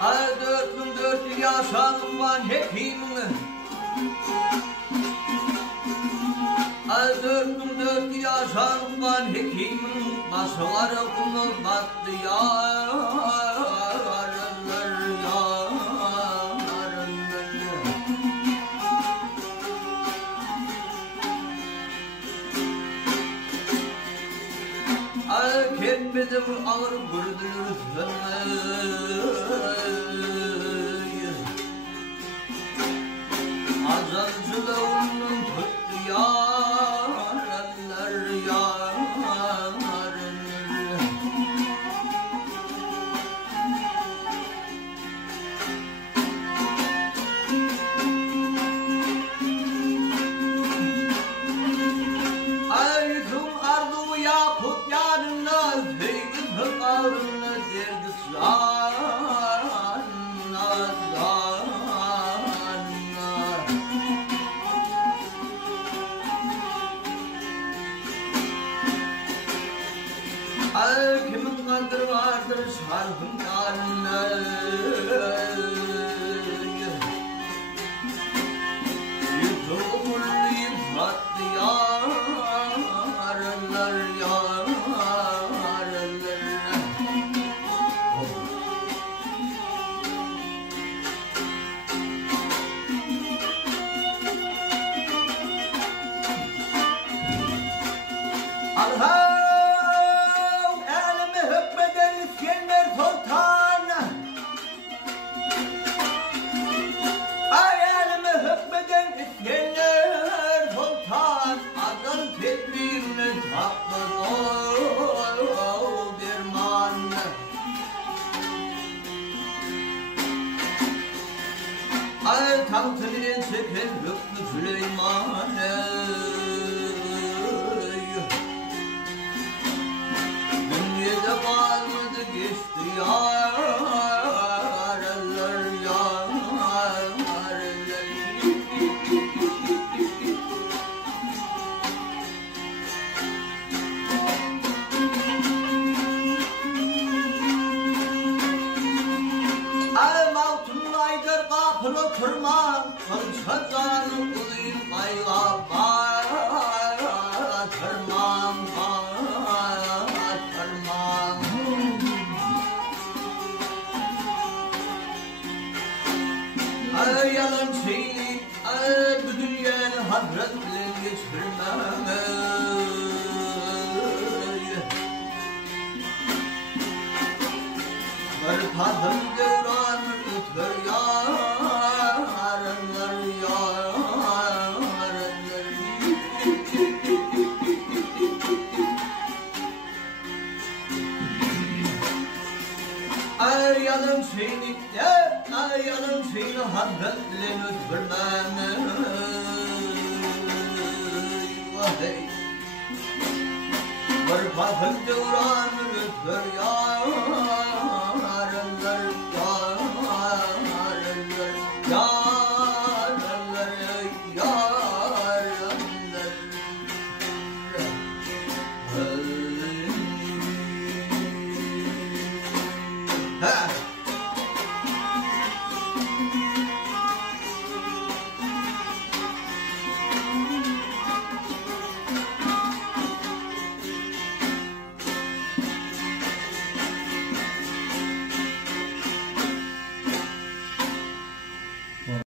4 yaşanım var hekimini 4 yaşanım var hekimin başları bunu battı yarınlar Ketmedim ağır gürdülürsün Azancılığının tuttu yarınlar Aykım ardu yapıp yarınlar Ağrını derdi kimin kandır vardır şarkın karnı Yüzümlüyüm hattı yarınlar Allah'ım elimi hükmeden iskenler sultan Ay elimi hükmeden iskenler sultan Adın fikrini tatlı derman Ay tahtını çeken hükmü Süleyman'ı Dünyada kalmadı geçti yarınlar Ay mavtun aydır kapılı kırman Kılça canı kılayım ayla batırman Ay yalan şeyli, ay bu dünyanın hasretle geçirmem Bir kadın devran ötür yarınlar Ay yalan şeyli, ay yalan şeyli hasretle ötürmem Bir kadın devran ötür yarınlar